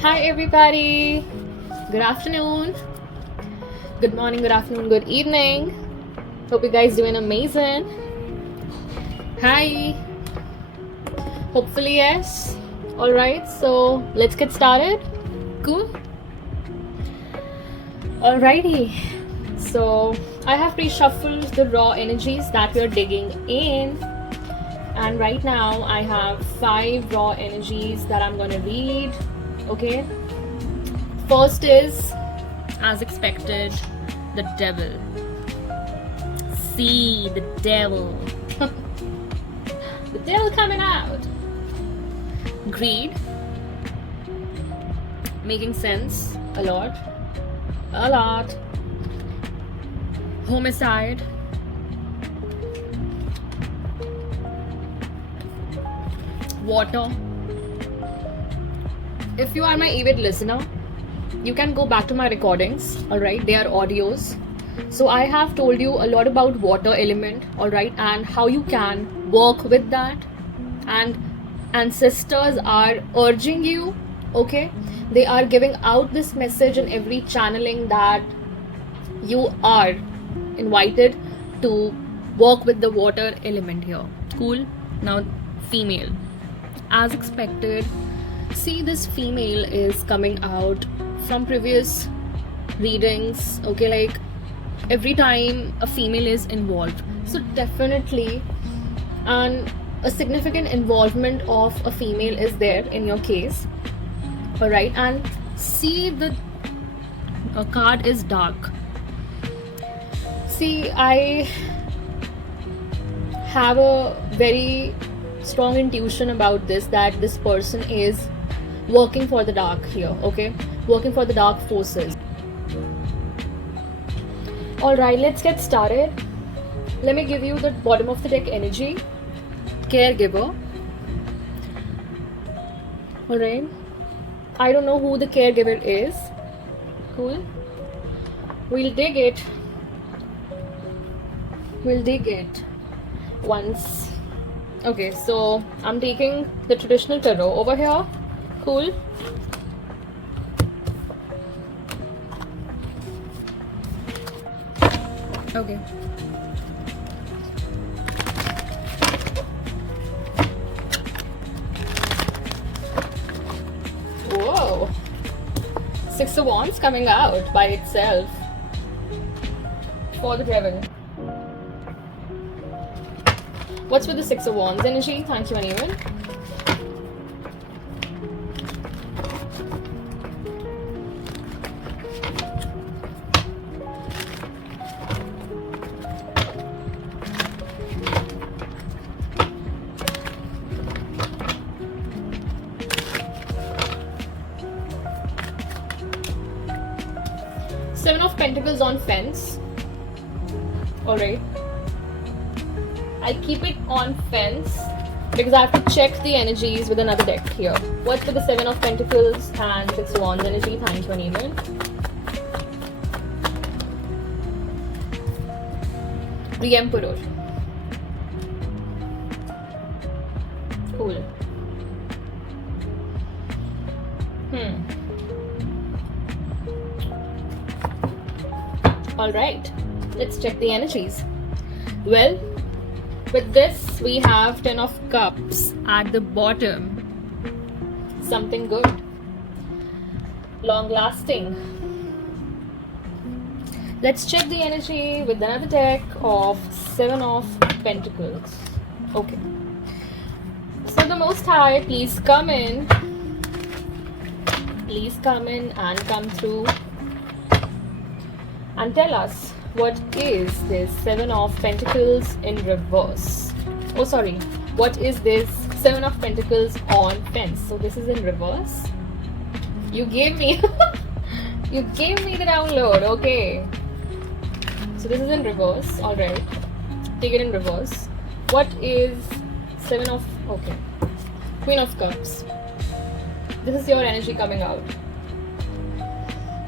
Hi, everybody. Good afternoon. Good morning, good afternoon, good evening. Hope you guys doing amazing. Hi. Hopefully, yes. All right, so let's get started. Cool. Alrighty. So I have pre-shuffled the raw energies that we're digging in. And right now I have 5 raw energies that I'm gonna read. Okay. First is, as expected, the devil. See the devil. The devil coming out. Greed. Making sense a lot. A lot. Homicide. Water. If you are my avid listener, you can go back to my recordings, alright? They are audios. So I have told you a lot about water element, alright, and how you can work with that. And ancestors are urging you, okay? They are giving out this message in every channeling that you are invited to work with the water element here. Cool? Now, female. As expected, see, this female is coming out from previous readings, okay? Like every time a female is involved, so definitely and a significant involvement of a female is there in your case, all right? And see, the card is dark. See, I have a very strong intuition about this, that this person is working for the dark here, okay? Working for the dark forces. Alright, let's get started. Let me give you the bottom of the deck energy. Caregiver. Alright. I don't know who the caregiver is. Cool. We'll dig it. We'll dig it once. Okay, so I'm taking the traditional tarot over here. Cool. Okay. Whoa. 6 of Wands coming out by itself for the devil. What's with the 6 of Wands energy? Thank you, Uneven. Seven of Pentacles on fence. Alright. I'll keep it on fence because I have to check the energies with another deck here. What's with the 7 of Pentacles and 6 of Wands energy? Thank you, Uneven. The Emperor. Cool. Alright, let's check the energies. Well, with this, we have 10 of Cups at the bottom. Something good. Long lasting. Let's check the energy with another deck of 7 of Pentacles. Okay. So the Most High, please come in. Please come in and come through. And tell us, what is this 7 of Pentacles in reverse? Oh, sorry. What is this 7 of Pentacles on fence? So this is in reverse. You gave me you gave me the download. Okay. So this is in reverse. Alright. Take it in reverse. What is 7 of... Okay. Queen of Cups. This is your energy coming out.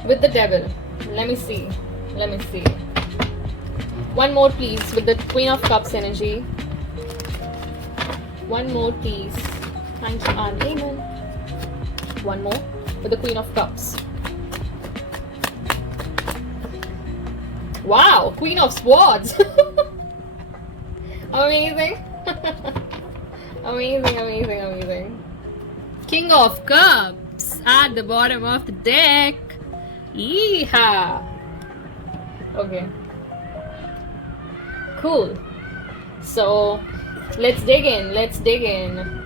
With the devil. Let me see. Let me see. One more, please, with the Queen of Cups energy. One more, please. Thank you, and amen. One more. with the Queen of Cups. Wow, Queen of Swords. Amazing. Amazing, amazing, amazing. King of Cups at the bottom of the deck. Yeehaw. Okay. Cool. So, let's dig in. Let's dig in.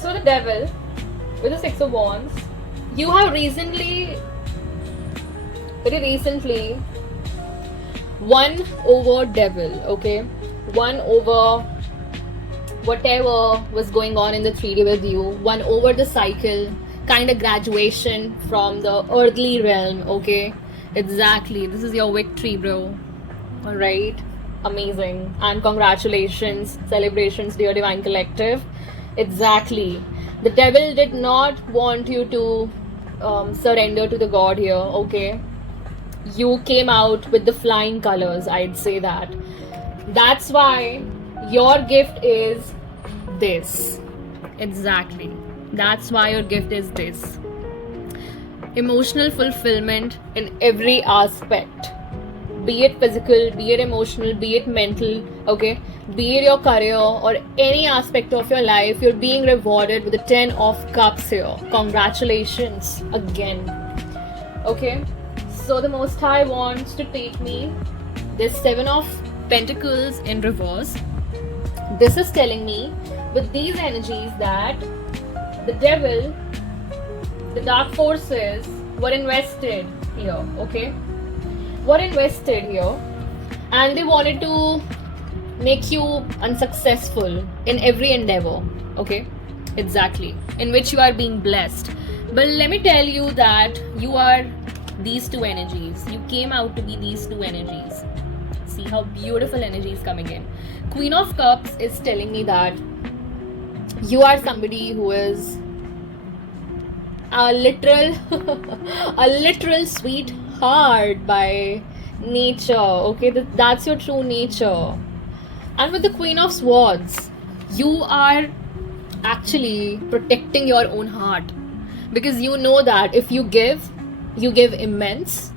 So the Devil with the Six of Wands. You have very recently, won over Devil, okay? Won over whatever was going on in the 3D with you. Won over the cycle, kind of graduation from the earthly realm, okay? Exactly. This is your victory, bro. Alright? Amazing. And congratulations, celebrations, dear Divine Collective. Exactly. The Devil did not want you to surrender to the God here, okay? You came out with the flying colors, I'd say that. That's why your gift is this. Exactly. That's why your gift is this. Emotional fulfillment in every aspect. Be it physical, be it emotional, be it mental, okay? Be it your career or any aspect of your life, you're being rewarded with the 10 of Cups here. Congratulations again. Okay? So the Most High wants to take me this 7 of Pentacles in reverse. This is telling me with these energies that the Devil, the dark forces were invested here, okay? Were invested here and they wanted to make you unsuccessful in every endeavor, okay? Exactly. In which you are being blessed. But let me tell you that you are these two energies. You came out to be these two energies. See how beautiful energy is coming in. Queen of Cups is telling me that you are somebody who is a literal sweetheart by nature, okay? That's your true nature. And with the Queen of Swords, you are actually protecting your own heart, because you know that if you give immense,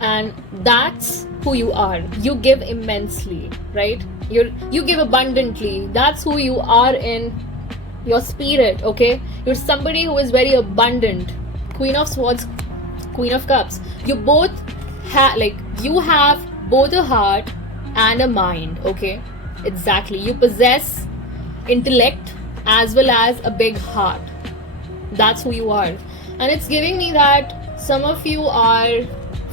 and that's who you are. You give immensely, right? You give abundantly. That's who you are in your spirit, okay? You're somebody who is very abundant. Queen of Swords, Queen of Cups. You both you have both a heart and a mind, okay? Exactly. You possess intellect as well as a big heart. That's who you are. And it's giving me that some of you are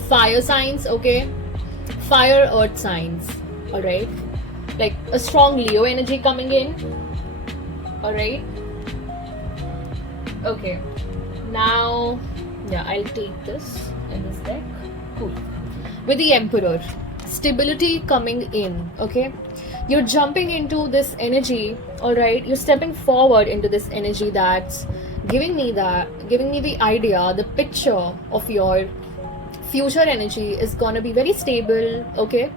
fire signs, okay? Fire earth signs, alright? Like a strong Leo energy coming in, alright? Okay. Now, yeah, I'll take this in this deck. Cool. With the Emperor, stability coming in, okay? You're jumping into this energy, alright? You're stepping forward into this energy that's giving me the idea, the picture of your future energy is gonna be very stable, okay?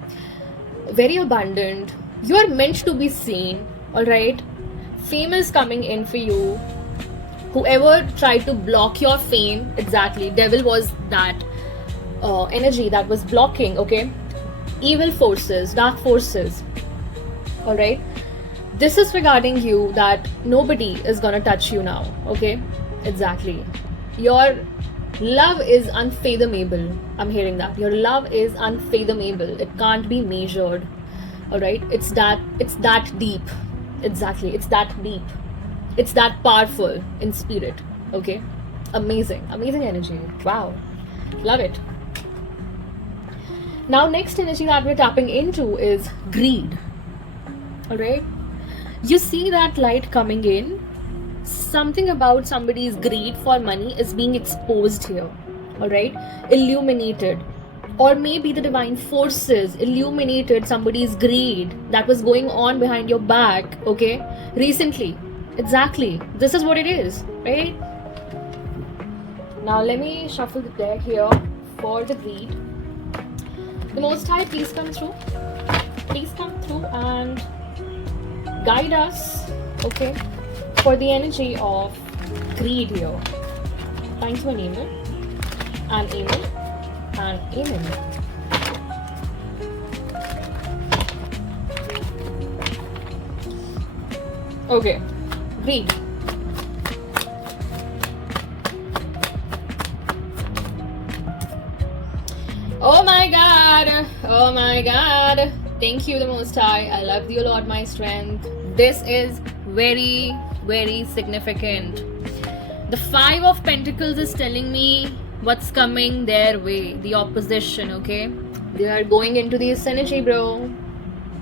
Very abundant. You are meant to be seen, alright? Fame is coming in for you. Whoever tried to block your fame, exactly, Devil was that energy that was blocking, okay? Evil forces, dark forces, alright? This is regarding you, that nobody is gonna touch you now, okay? Exactly. Your love is unfathomable. I'm hearing that. Your love is unfathomable. It can't be measured, alright? It's that deep. Exactly. It's that deep. It's that powerful in spirit, okay? Amazing. Amazing energy. Wow. Love it. Now, next energy that we're tapping into is greed, alright? You see that light coming in. Something about somebody's greed for money is being exposed here, alright? Illuminated. Or maybe the divine forces illuminated somebody's greed that was going on behind your back, okay? Recently. Exactly. This is what it is, right? Now let me shuffle the deck here for the greed. The Most High, please come through. Please come through and guide us Okay, for the energy of greed here. Thank you and amen. And amen. And amen. Okay, greed. Oh my god, oh my god. Thank you, the Most High. I love you, Lord, my strength. This is very, very significant. The Five of Pentacles is telling me what's coming their way, the opposition, okay? They are going into this energy, bro.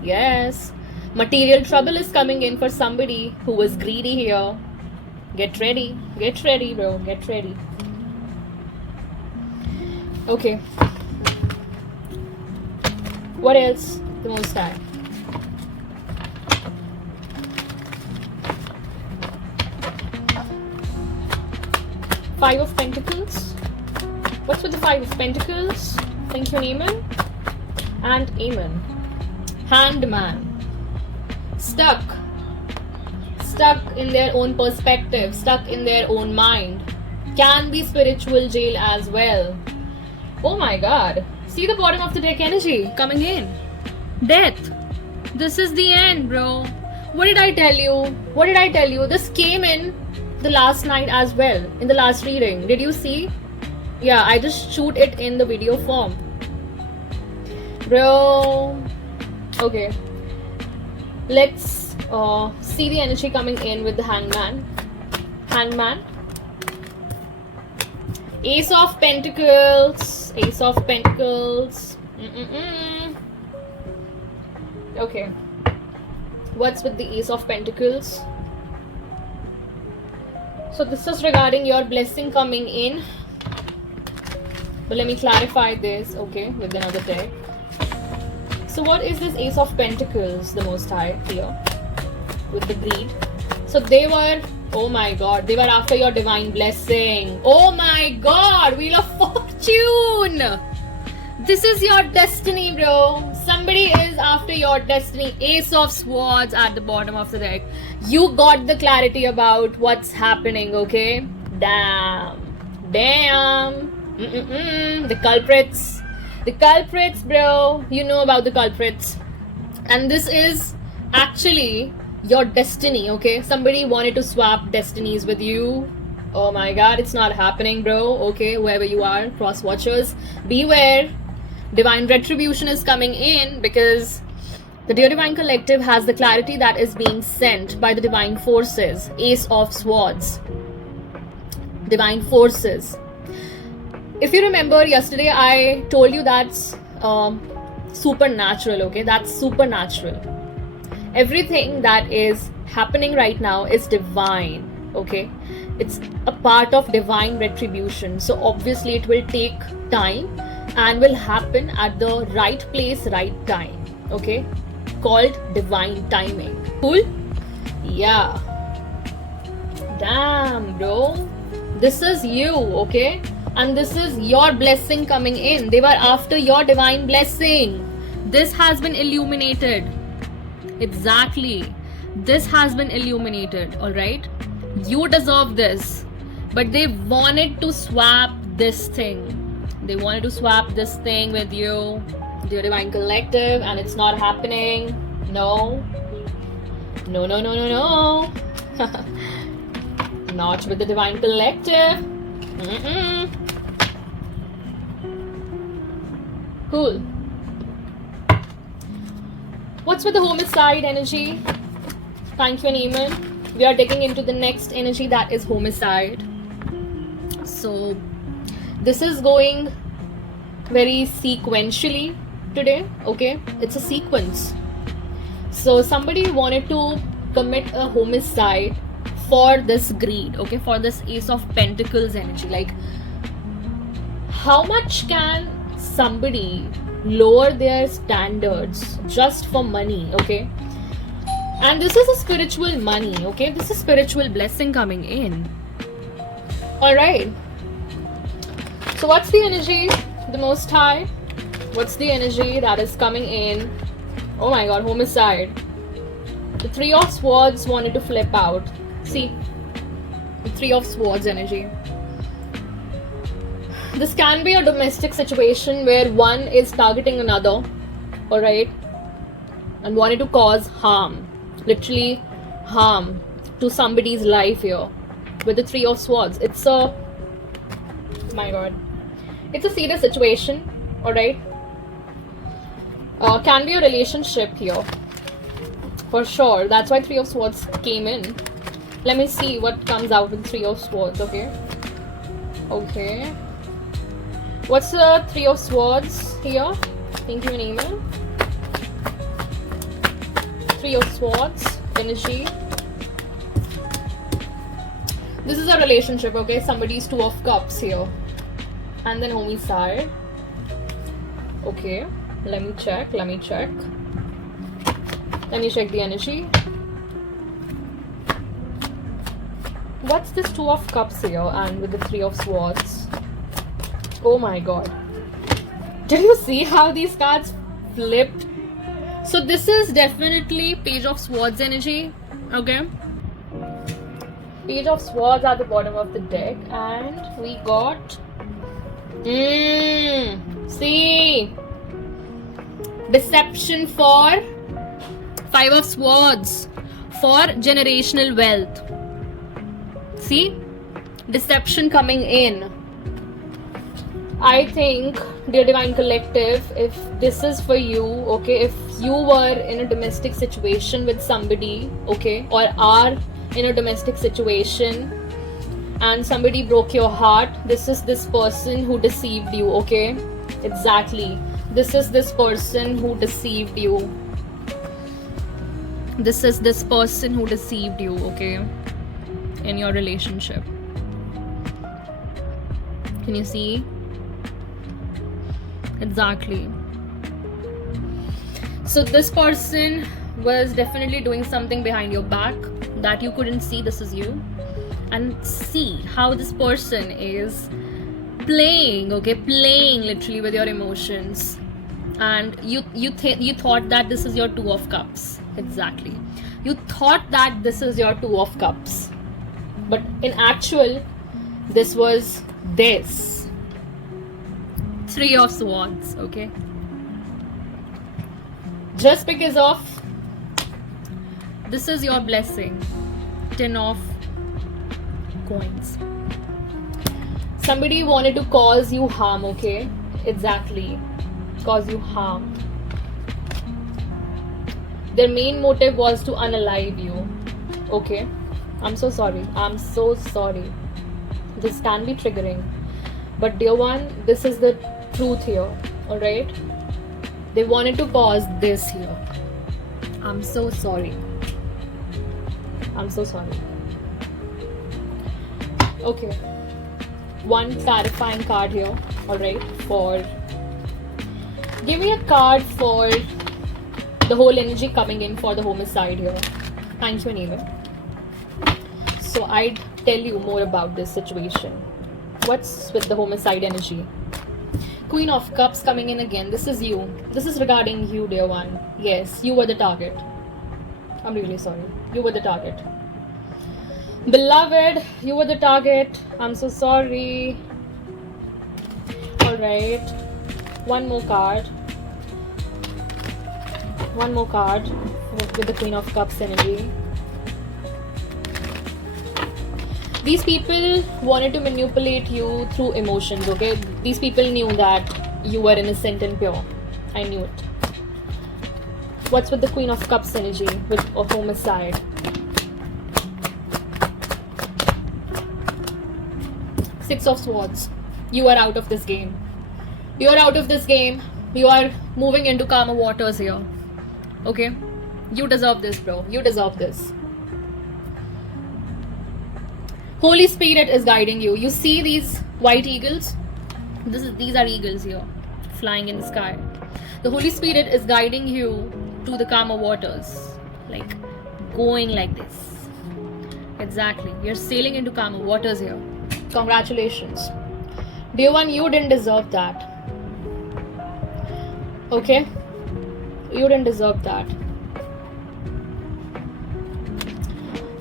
Yes. Material trouble is coming in for somebody who was greedy here. Get ready, bro, get ready. Okay. What else? The Most High. Five of Pentacles. What's with the Five of Pentacles? Thank you and amen. And amen. Hanged Man. Stuck in their own perspective, stuck in their own mind. Can be spiritual jail as well. Oh my god. See the bottom of the deck energy coming in. Death. This is the end, bro. What did I tell you? This came in the last night as well, in the last reading. Did you see? Yeah, I just shoot it in the video form. Bro. Okay. Let's see the energy coming in with the Hangman. Hangman. Ace of Pentacles. Ace of Pentacles. Okay. What's with the Ace of Pentacles? So this is regarding your blessing coming in. But let me clarify this, okay, with another deck. So what is this Ace of Pentacles, the Most High here? With the greed. So they were, oh my god, they were after your divine blessing. Oh my god, Wheel of Fortune! This is your destiny, bro. Somebody is after your destiny. Ace of Swords at the bottom of the deck. You got the clarity about what's happening, okay? Damn. The culprits. The culprits, bro. You know about the culprits. And this is actually your destiny, okay? Somebody wanted to swap destinies with you. Oh my god, it's not happening, bro. Okay, whoever you are, cross watchers, beware. Divine retribution is coming in because the Dear Divine Collective has the clarity that is being sent by the divine forces. Ace of Swords. Divine forces. If you remember yesterday, I told you that's supernatural, okay? That's supernatural. Everything that is happening right now is divine, okay? It's a part of divine retribution. So obviously it will take time and will happen at the right place, right time, okay? Called divine timing. Cool? Yeah. Damn, bro. This is you, okay? And this is your blessing coming in. They were after your divine blessing. This has been illuminated. Exactly. This has been illuminated, alright? You deserve this. But they wanted to swap this thing. They wanted to swap this thing with you, the Divine Collective, and it's not happening. No. No. Not with the Divine Collective. Cool. What's with the homicide energy? Thank you and amen. We are digging into the next energy, that is homicide. So this is going very sequentially today, okay? It's a sequence. So somebody wanted to commit a homicide for this greed, okay? For this Ace of Pentacles energy. Like, how much can somebody lower their standards just for money, okay? And this is a spiritual money, okay? This is spiritual blessing coming in. Alright. So what's the energy? The Most High. What's the energy that is coming in? Oh my god, homicide. The Three of Swords wanted to flip out. See, the Three of Swords energy. This can be a domestic situation where one is targeting another, alright, and wanted to cause harm, literally harm to somebody's life here. With the Three of Swords, it's a, my god, it's a serious situation, alright. Can be a relationship here, for sure. That's why Three of Swords came in. Let me see what comes out with Three of Swords, okay? Okay. What's the Three of Swords here? Thank you, an email. Three of Swords, energy. This is a relationship, okay? Somebody's Two of Cups here. And then homicide. Okay. Let me check. Let me check the energy. What's this Two of Cups here and with the Three of Swords? Oh my god. Did you see how these cards flipped? So this is definitely Page of Swords energy. Okay. Page of Swords at the bottom of the deck. And we got... see... Deception for Five of Swords for generational wealth. See, deception coming in. I think, dear Divine Collective, if this is for you, okay, if you were in a domestic situation with somebody, okay, or are in a domestic situation and somebody broke your heart, this is this person who deceived you, okay? Exactly. This is this person who deceived you. This is this person who deceived you, okay? In your relationship. Can you see? Exactly. So this person was definitely doing something behind your back that you couldn't see. This is you. And see how this person is playing, okay, playing literally with your emotions. And you thought that this is your Two of Cups. Exactly. You thought that this is your Two of Cups. But in actual, this was this. Three of Swords, okay? Just because of this is your blessing. 10 of Coins. Somebody wanted to cause you harm, okay? Exactly. Cause you harm. Their main motive was to unalive you. Okay? I'm so sorry. I'm so sorry. This can be triggering. But dear one, this is the truth here. Alright? They wanted to cause this here. I'm so sorry. I'm so sorry. Okay. One clarifying card here. Alright? For... Give me a card for the whole energy coming in for the homicide here. Thank you, Anila. So I'd tell you more about this situation. What's with the homicide energy? Queen of Cups coming in again. This is you. This is regarding you, dear one. Yes, you were the target. I'm really sorry. You were the target. Beloved, you were the target. I'm so sorry. Alright. One more card. One more card with the Queen of Cups energy. These people wanted to manipulate you through emotions, okay? These people knew that you were innocent and pure. I knew it. What's with the Queen of Cups energy with a homicide? Six of Swords. You are out of this game. You are out of this game. You are moving into calmer waters here. Okay? You deserve this, bro. You deserve this. Holy Spirit is guiding you. You see these white eagles? These are eagles here, flying in the sky. The Holy Spirit is guiding you to the calmer waters. Like, going like this. Exactly. You're sailing into calmer waters here. Congratulations. Dear one, you didn't deserve that. Okay? You didn't deserve that.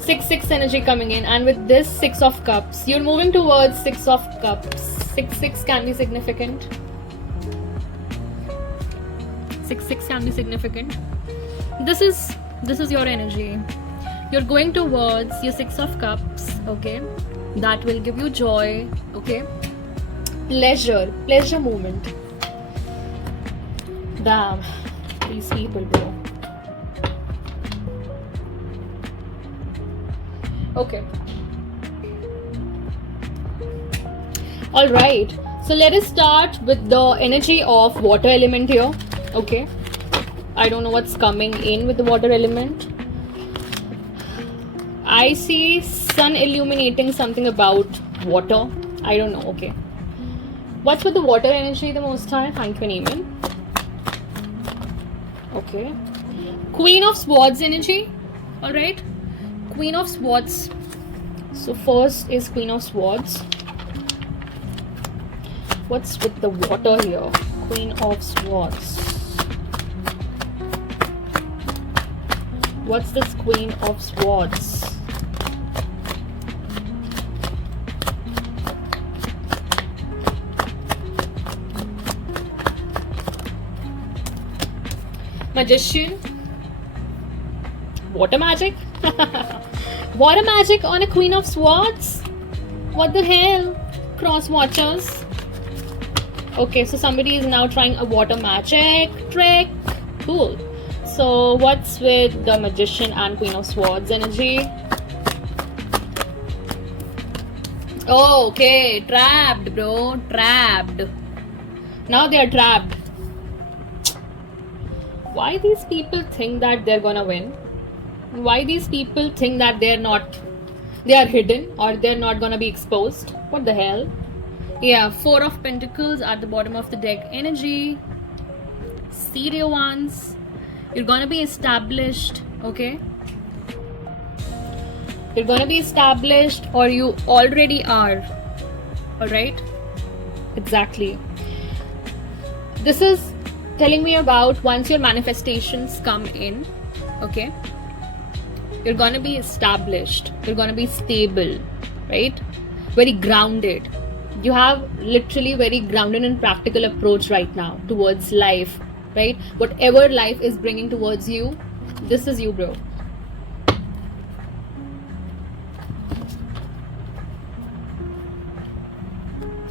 6 energy coming in, and with this 6 of cups, you're moving towards 6 of cups. 6 can be significant. 6 can be significant. This is your energy. You're going towards your 6 of cups, okay? That will give you joy, okay? Pleasure moment. Damn, these people, bro. Okay. All right. So let us start with the energy of water element here. Okay. I don't know what's coming in with the water element. I see sun illuminating something about water. I don't know. Okay. What's with the water energy the most high? Thank you, Neiman. Okay. Queen of Swords energy. All right. Queen of Swords. So first is Queen of Swords. What's with the water here? Queen of Swords. What's this Queen of Swords? Magician. Water magic? Water magic on a Queen of Swords? What the hell? Cross watchers. Okay, so somebody is now trying a water magic trick. Cool. So what's with the Magician and Queen of Swords energy? Oh, okay. Trapped, bro. Trapped. Now they are trapped. Why these people think that they're gonna win? Why these people think that they are hidden or they're not gonna be exposed? What the hell? Yeah, 4 of Pentacles at the bottom of the deck energy. Serious ones. You're gonna be established, okay? You're gonna be established, or you already are. Alright? Exactly. This is telling me about once your manifestations come in, okay? You're gonna be established. You're gonna be stable, right? Very grounded. You have literally very grounded and practical approach right now towards life, right? Whatever life is bringing towards you, this is you, bro.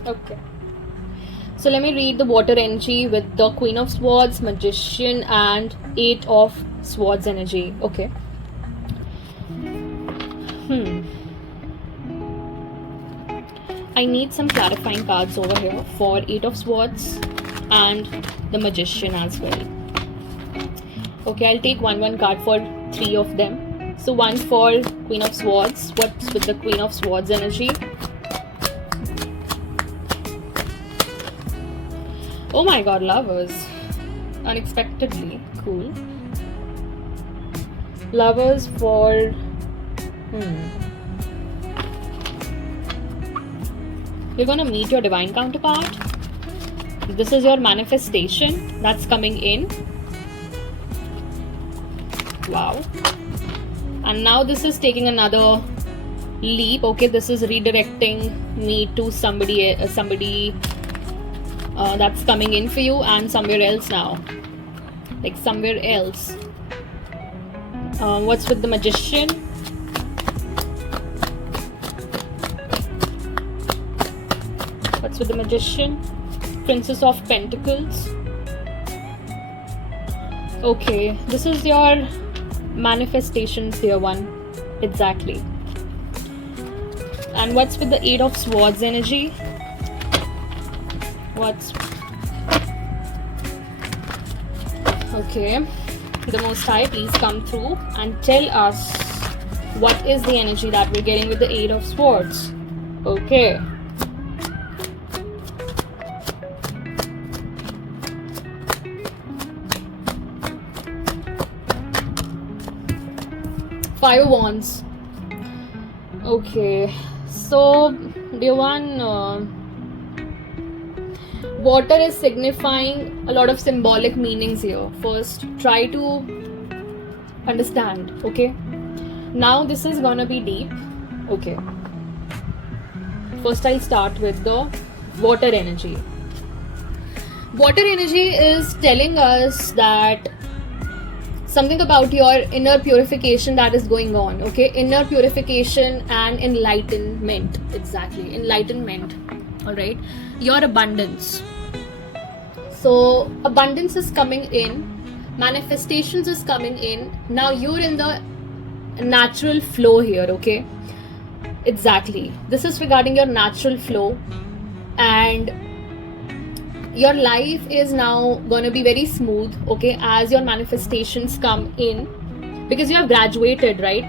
Okay. So let me read the water energy with the Queen of Swords, Magician, and 8 of Swords energy. Okay. I need some clarifying cards over here for 8 of Swords and the Magician as well. Okay, I'll take one card for 3 of them. So one for Queen of Swords. What's with the Queen of Swords energy? Oh my god, Lovers. Unexpectedly. Cool. Lovers for... You're gonna meet your divine counterpart. This is your manifestation that's coming in. Wow. And now this is taking another leap. Okay, this is redirecting me to somebody that's coming in for you and somewhere else now. Like somewhere else. What's with the Magician? What's with the Magician? Princess of Pentacles. Okay, this is your manifestations here, one. Exactly. And what's with the 8 of Swords energy? Okay, the Most High, please come through and tell us what is the energy that we're getting with the 8 of Swords. Okay. Five of Wands. Okay, so dear one, water is signifying a lot of symbolic meanings here. First, try to understand, okay? Now this is gonna be deep. Okay. First I'll start with the water energy. Water energy is telling us that something about your inner purification that is going on. Okay, inner purification and enlightenment. Exactly, enlightenment. All right, your abundance. So abundance is coming in, manifestations is coming in. Now you're in the natural flow here. Okay, exactly, this is regarding your natural flow, and your life is now gonna be very smooth, okay, as your manifestations come in, because you have graduated, right?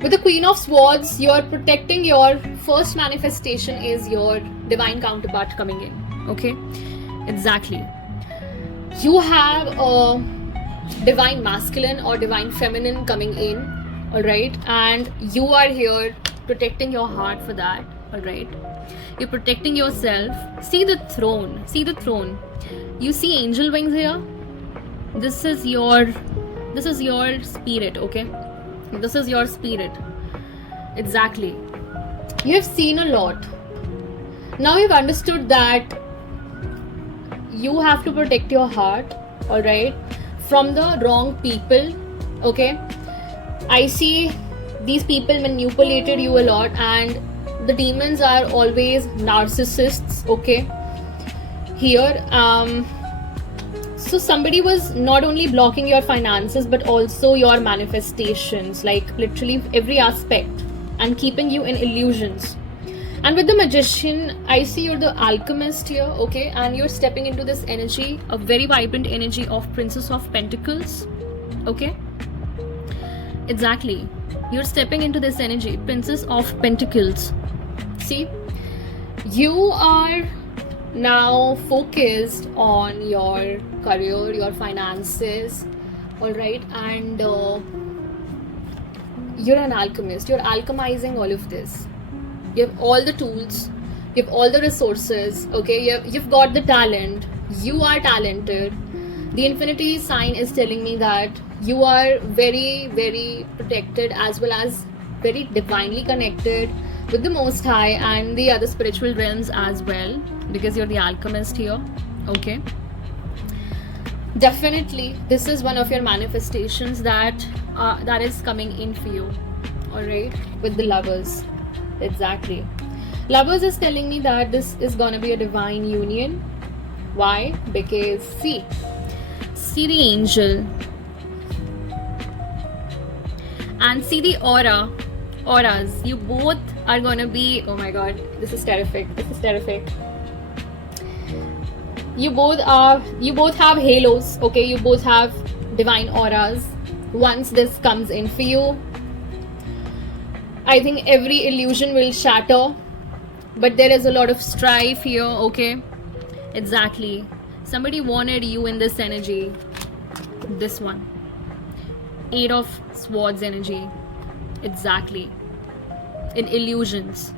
With the Queen of Swords, you're protecting your first manifestation is your divine counterpart coming in, okay? Exactly. You have a divine masculine or divine feminine coming in, all right? And you are here protecting your heart for that, all right? You're protecting yourself. See the throne. See the throne. You see angel wings here? This is your spirit, okay? This is your spirit. Exactly. You have seen a lot. Now you've understood that you have to protect your heart, alright, from the wrong people, okay? I see these people manipulated you a lot, and the demons are always narcissists, okay? Here, so somebody was not only blocking your finances but also your manifestations, like literally every aspect, and keeping you in illusions. And with the magician, I see you're the alchemist here, okay? And you're stepping into this energy, a very vibrant energy of Princess of Pentacles, okay? Exactly. You're stepping into this energy, Princess of Pentacles. See, you are now focused on your career, your finances, all right? And you're an alchemist. You're alchemizing all of this. You have all the tools, you have all the resources, okay? You've got the talent. You are talented. The infinity sign is telling me that you are very, very protected, as well as very divinely connected with the Most High and the other spiritual realms as well, because you're the alchemist here, okay? Definitely, this is one of your manifestations that is coming in for you, all right? With the Lovers, exactly. Lovers is telling me that this is gonna be a divine union. Why? Because see the angel, and see the auras. You both are gonna be, oh my god, this is terrific. You both have halos, okay? You both have divine auras. Once this comes in for you, I think every illusion will shatter, but there is a lot of strife here, okay? Exactly. Somebody wanted you in this energy. This one, 8 of Swords energy. Exactly. In illusions,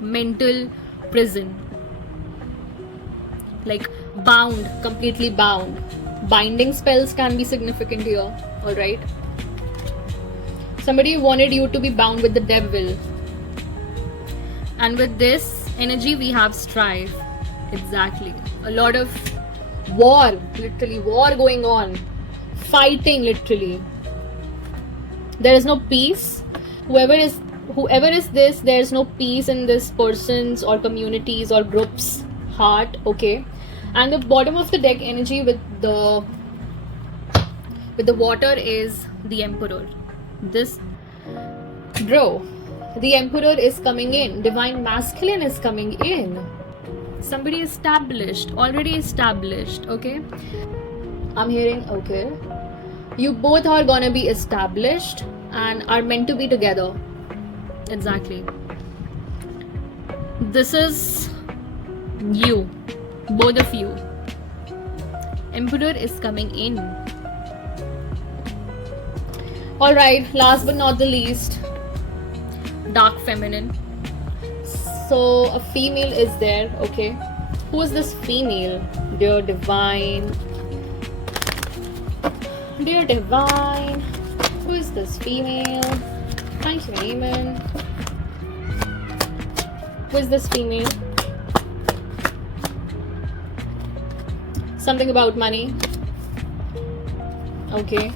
mental prison, like bound, completely bound. Binding spells can be significant here, all right? Somebody wanted you to be bound with the devil, and with this energy we have strife. Exactly. A lot of war, literally war going on, fighting, literally. There is no peace. Whoever is this, there's no peace in this person's or communities or groups heart, okay? And the bottom of the deck energy with the water is the Emperor. This, bro, the Emperor is coming in. Divine masculine is coming in. Somebody established, already established, okay? I'm hearing, okay, you both are gonna be established and are meant to be together. Exactly. This is you, both of you. Emperor is coming in. Alright, last but not the least, Dark Feminine. So a female is there, okay? Who is this female? Dear Divine. Dear Divine. this female? Thank you, Amen. Who is this female? Something about money. Okay.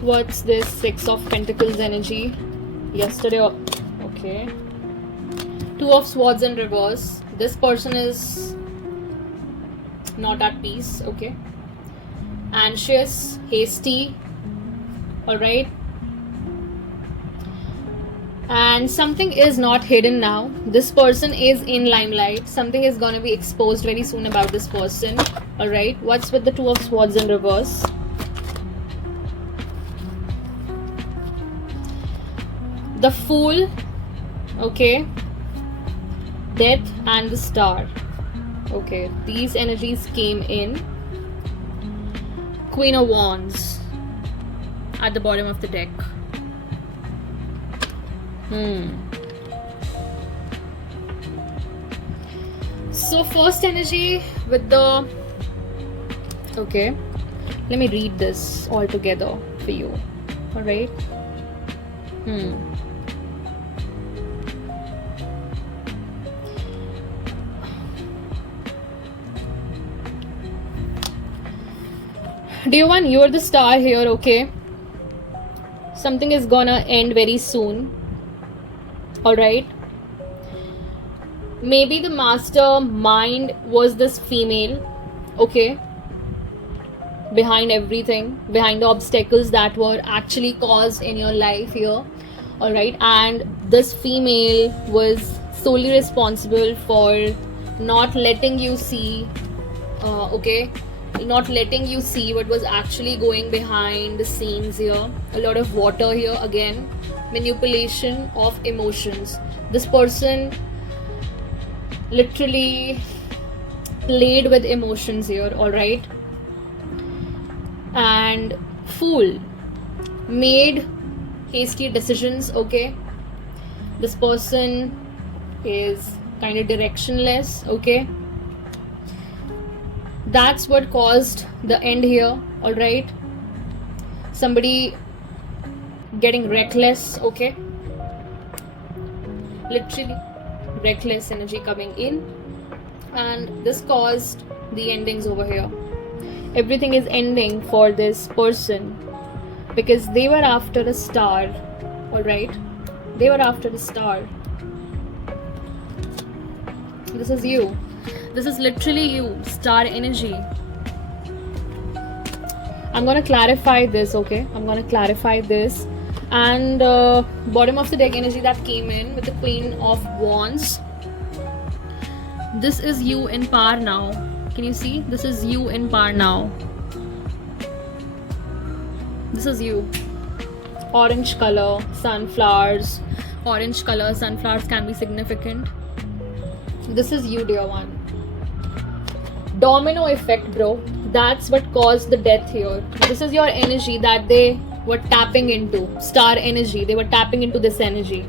What's this Six of Pentacles energy? Yesterday. Okay. Two of Swords in reverse. This person is not at peace. Okay. Anxious, hasty. Alright. And something is not hidden now. This person is in limelight. Something is going to be exposed very soon about this person. Alright. What's with the Two of Swords in reverse? The Fool. Okay. Death and the Star. Okay. These energies came in. Queen of Wands at the bottom of the deck. So first energy with the... Okay. Let me read this all together for you. Alright. Dear one, you're the star here, okay? Something is gonna end very soon. Alright? Maybe the mastermind was this female, okay? Behind everything, behind the obstacles that were actually caused in your life here. Alright? And this female was solely responsible for not letting you see, okay? Not letting you see what was actually going behind the scenes here. A lot of water here again. Manipulation of emotions. This person literally played with emotions here, alright? And Fool made hasty decisions, okay? This person is kind of directionless, okay? That's what caused the end here, alright? Somebody getting reckless, okay? Literally reckless energy coming in, and this caused the endings over here. Everything is ending for this person because they were after a star, alright? They were after a star. This is you. This is literally you, star energy. I'm gonna clarify this, okay? I'm gonna clarify this. And bottom of the deck energy that came in with the Queen of Wands. This is you in power now. Can you see? This is you in power now. This is you. Orange color, sunflowers. Orange color, sunflowers can be significant. This is you, dear one. Domino effect, bro. That's what caused the death here. This is your energy that they were tapping into. Star energy. They were tapping into this energy.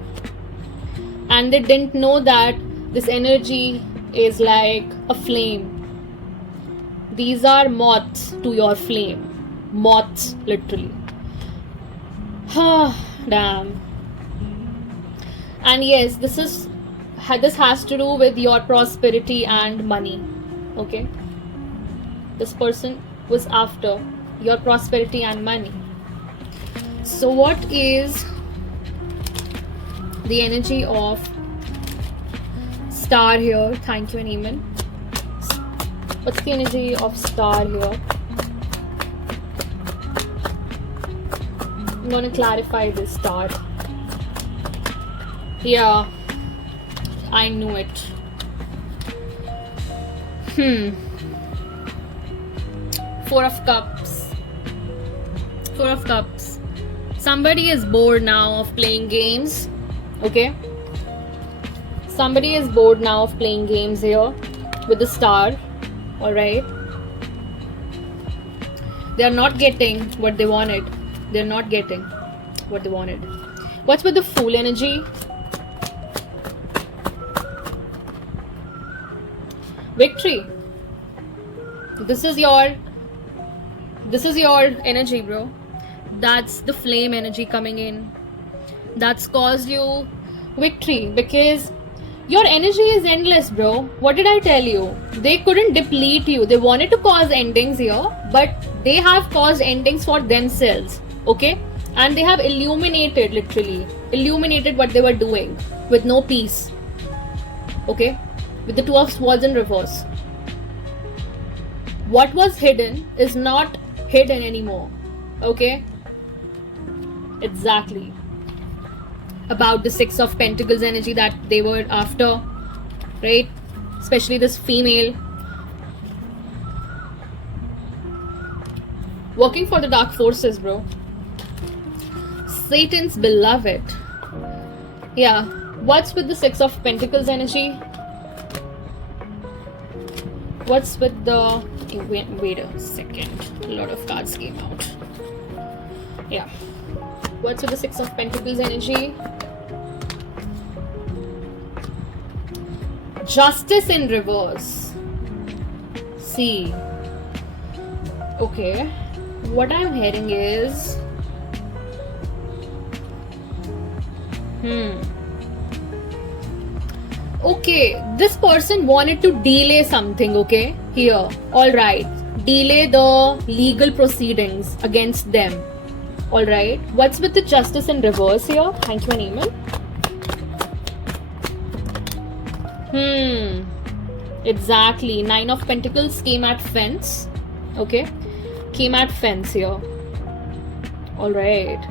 And they didn't know that this energy is like a flame. These are moths to your flame. Moths, literally. Damn. And yes, this has to do with your prosperity and money. Okay? This person was after your prosperity and money. So what is the energy of star here? Thank you and amen. What's the energy of star here? I'm gonna clarify this star. Yeah, I knew it. Four of Cups. Four of Cups. Somebody is bored now of playing games. Okay? Somebody is bored now of playing games here with the star. Alright? They are not getting what they wanted. They are not getting what they wanted. What's with the Fool energy? Victory. This is your This is your energy, bro. That's the flame energy coming in. That's caused you victory because your energy is endless, bro. What did I tell you? They couldn't deplete you. They wanted to cause endings here, but they have caused endings for themselves, okay? And they have literally illuminated what they were doing with no peace, okay? With the Two of Swords in reverse. What was hidden is not hidden anymore, okay? Exactly. About the Six of Pentacles energy that they were after, right? Especially this female. Working for the dark forces, bro. Satan's beloved. Yeah. What's with the Six of Pentacles energy? What's with the... Wait a second. A lot of cards came out. Yeah. What's with the Six of Pentacles energy? Justice in reverse. See. Okay. What I'm hearing is... Okay, this person wanted to delay something, okay? Here. Alright. Delay the legal proceedings against them. Alright. What's with the Justice in reverse here? Thank you, an email. Exactly. Nine of Pentacles came at fence. Okay. Came at fence here. Alright.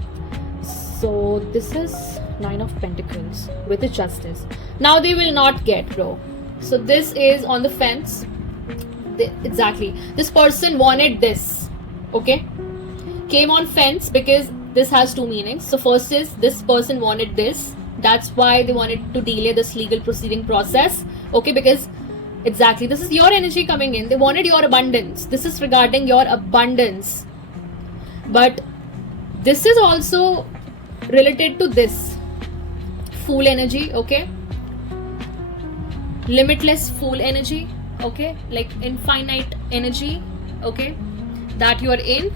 So this is Nine of Pentacles with the Justice. Now they will not get, bro. So this is on the fence. Exactly. This person wanted this. Okay. Came on fence because this has two meanings. So first is this person wanted this. That's why they wanted to delay this legal proceeding process. Okay, because exactly this is your energy coming in. They wanted your abundance. This is regarding your abundance. But this is also related to this Fool energy, okay? Limitless Fool energy, okay? Like infinite energy, okay? That you're in.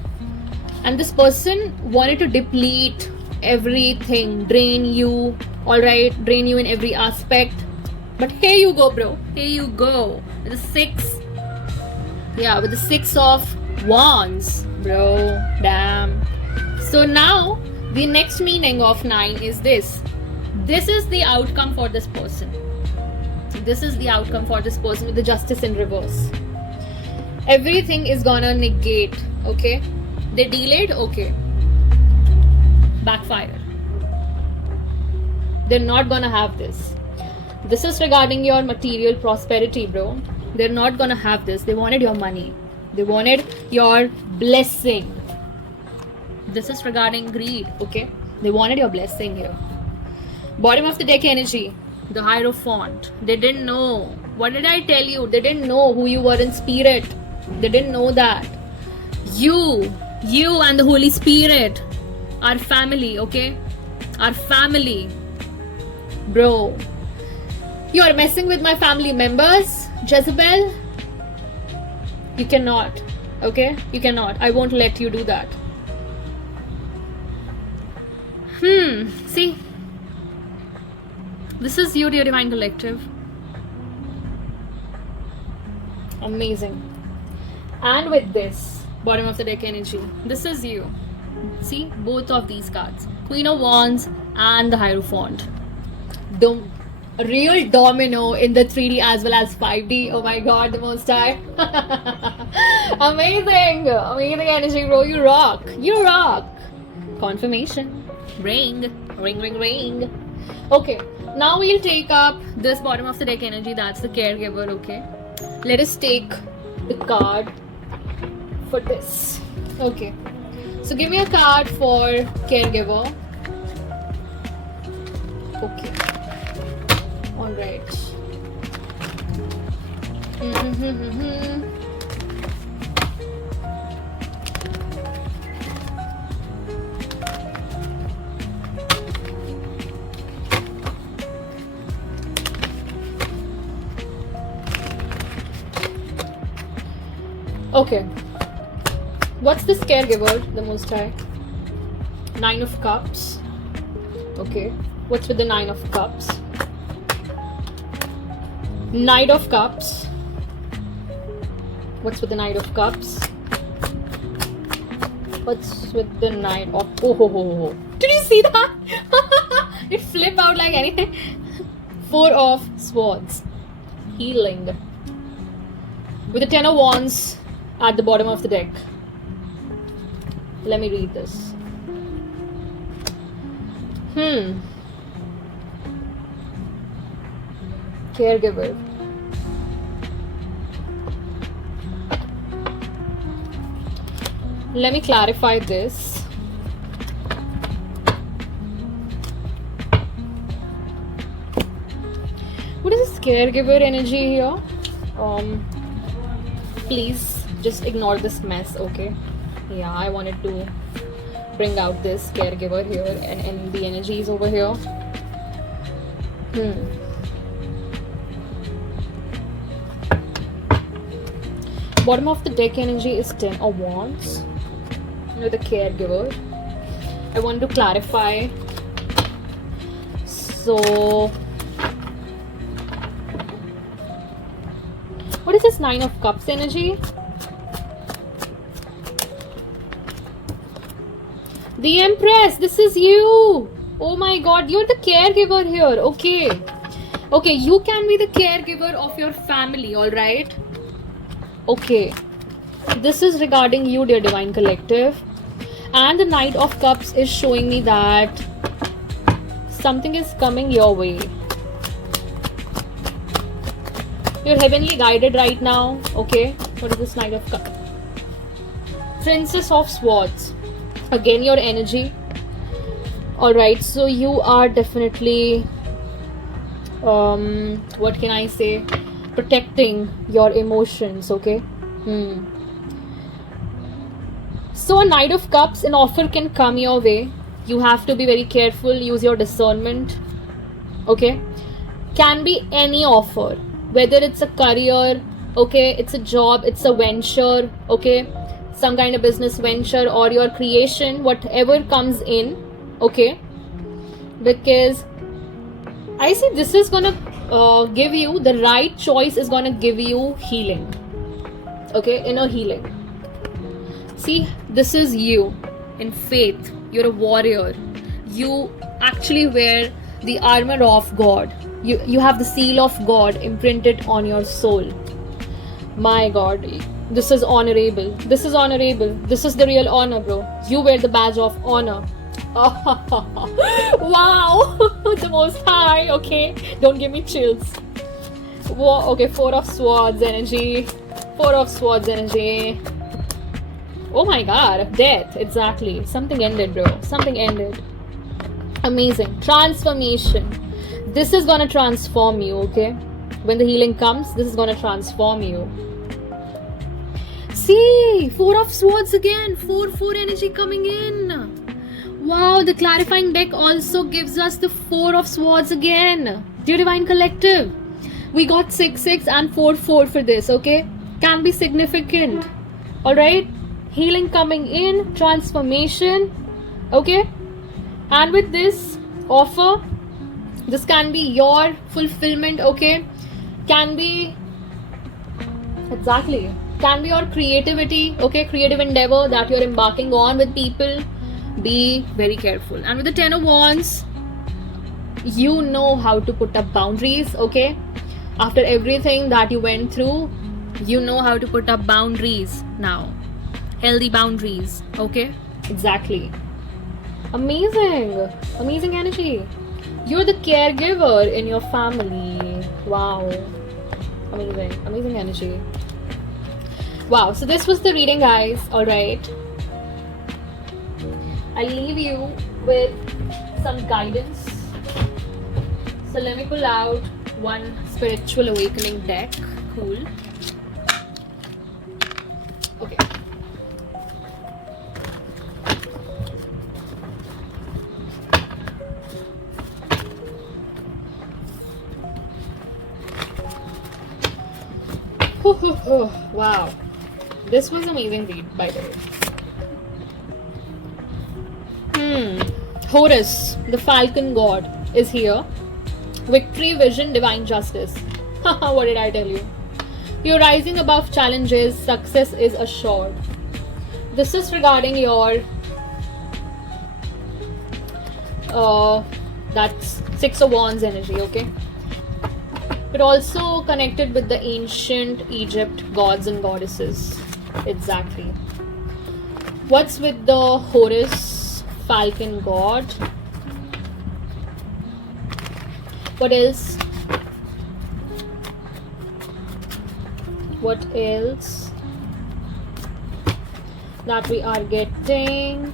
And this person wanted to deplete everything, drain you, alright? Drain you in every aspect. But here you go, bro. Here you go. With the six. Yeah, with the Six of Wands, bro. Damn. So now, the next meaning of 9 is this. This is the outcome for this person. This is the outcome for this person with the Justice in reverse. Everything is gonna negate, okay? They delayed, okay. Backfire. They're not gonna have this. This is regarding your material prosperity, bro. They're not gonna have this. They wanted your money. They wanted your blessing. This is regarding greed, okay? They wanted your blessing here. Bottom of the deck energy, the Hierophant. They didn't know. What did I tell you? They didn't know who you were in spirit. They didn't know that. You and the Holy Spirit are family, okay? Are family. Bro, you are messing with my family members, Jezebel. You cannot, okay? You cannot. I won't let you do that. See? This is you, dear Divine Collective. Amazing. And with this, bottom of the deck energy, this is you. See? Both of these cards. Queen of Wands and the Hierophant. The real domino in the 3D as well as 5D. Oh my god, the most high. Amazing. Amazing energy, bro. You rock. You rock. Confirmation. Ring. Ring, ring, ring. Okay. Now we'll take up this bottom of the deck energy. That's the Caregiver, okay? Let us take the card for this. Okay. So give me a card for Caregiver. Okay. Alright. Okay. What's this caregiver, the Most High? Nine of Cups. Okay. What's with the Nine of Cups? Knight of Cups. What's with the Knight of Cups? What's with the Knight of... Oh. Did you see that? It flipped out like anything. Four of Swords. Healing. With the Ten of Wands at the bottom of the deck. Let me read this. Caregiver. Let me clarify this. What is this caregiver energy here? Please just ignore this mess, okay? Yeah, I wanted to bring out this caregiver here and the energies over here. Bottom of the deck energy is 10 of Wands. The caregiver. I want to clarify. So, what is this Nine of Cups energy? The Empress, this is you. Oh my god, you're the caregiver here. Okay, you can be the caregiver of your family, alright? Okay, this is regarding you, dear Divine Collective. And the Knight of Cups is showing me that something is coming your way. You're heavenly guided right now. Okay, what is this Knight of Cups? Princess of Swords. Again, your energy. Alright, so you are definitely, what can I say? Protecting your emotions, okay? So a Knight of Cups, an offer can come your way. You have to be very careful, use your discernment, okay? Can be any offer, whether it's a career, okay, it's a job, it's a venture, okay, some kind of business venture or your creation, whatever comes in, okay? Because I see this is gonna give you, the right choice is gonna give you healing, okay, inner healing. See, this is you in faith. You're a warrior. You actually wear the armor of God. You have the seal of God imprinted on your soul. My God, this is honorable. This is honorable. This is the real honor, bro. You wear the badge of honor. Wow, the Most High. Okay, don't give me chills. Whoa, okay, Four of Swords energy. Four of Swords energy. Oh my god, death, exactly. Something ended, bro. Something ended. Amazing. Transformation. This is gonna transform you, okay? When the healing comes, this is gonna transform you. See, Four of Swords again. 4 energy coming in. Wow, the clarifying deck also gives us the Four of Swords again. Dear Divine Collective, we got 6 and 4 for this, okay? Can be significant. Alright? Healing coming in, transformation, okay? And with this offer, this can be your fulfillment, okay? Can be, exactly, can be your creativity, okay? Creative endeavor that you're embarking on with people. Be very careful. And with the Ten of Wands, you know how to put up boundaries, okay? After everything that you went through, you know how to put up boundaries now. Healthy boundaries, okay? Exactly. Amazing. Amazing energy. You're the caregiver in your family. Wow. Amazing. Amazing energy. Wow. So this was the reading, guys. Alright. I'll leave you with some guidance. So let me pull out one Spiritual Awakening deck. Cool. Okay. Wow, this was amazing read, by the way. Horus, the falcon god, is here. Victory, vision, divine justice. What did I tell you? You're rising above challenges, success is assured. This is regarding your that's Six of Wands energy, okay? But also connected with the ancient Egypt gods and goddesses. Exactly. What's with the Horus, falcon god? What else? What else that we are getting?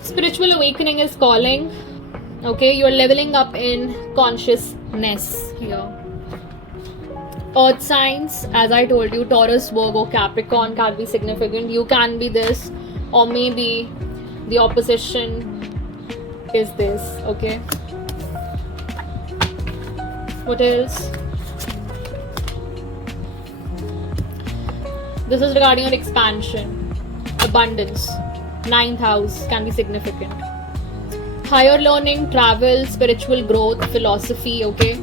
Spiritual awakening is calling. Okay, you're leveling up in consciousness here. Earth signs, as I told you, Taurus, Virgo, Capricorn can be significant. You can be this, or maybe the opposition is this. Okay. What else? This is regarding your expansion, abundance. 9th house can be significant. Higher learning, travel, spiritual growth, philosophy, okay?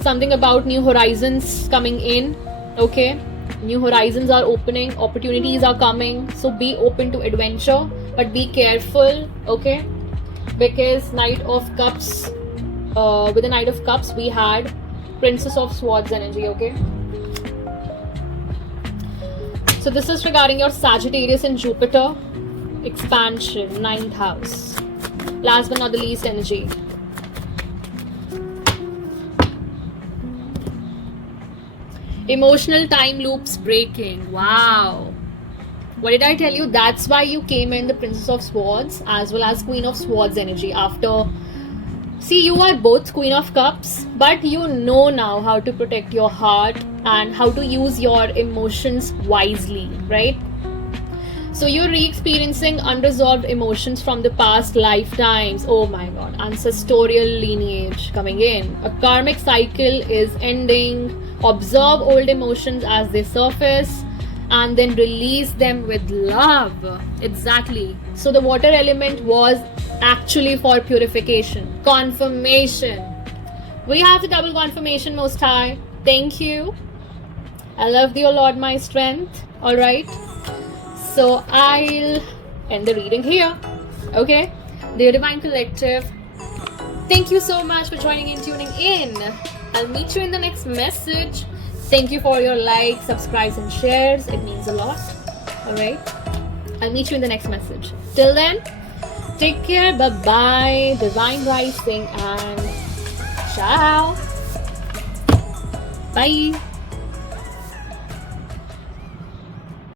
Something about new horizons coming in, okay? New horizons are opening, opportunities are coming, so be open to adventure, but be careful, okay? Because Knight of Cups, with the Knight of Cups, we had Princess of Swords energy, okay? So this is regarding your Sagittarius and Jupiter, expansion, 9th house. Last but not the least, energy. Emotional time loops breaking. Wow. What did I tell you? That's why you came in the Princess of Swords as well as Queen of Swords energy after. See, you are both Queen of Cups, but you know now how to protect your heart and how to use your emotions wisely, right? So you're re-experiencing unresolved emotions from the past lifetimes. Oh my god, ancestral lineage coming in. A karmic cycle is ending. Observe old emotions as they surface and then release them with love. Exactly. So the water element was actually for purification. Confirmation. We have the double confirmation, Most High. Thank you. I love thee, O Lord, my strength. Alright. So I'll end the reading here. Okay. Dear Divine Collective, thank you so much for joining in, tuning in. I'll meet you in the next message. Thank you for your likes, subscribes and shares. It means a lot. Alright. I'll meet you in the next message. Till then, take care. Bye-bye. Divine Rising and ciao. Bye.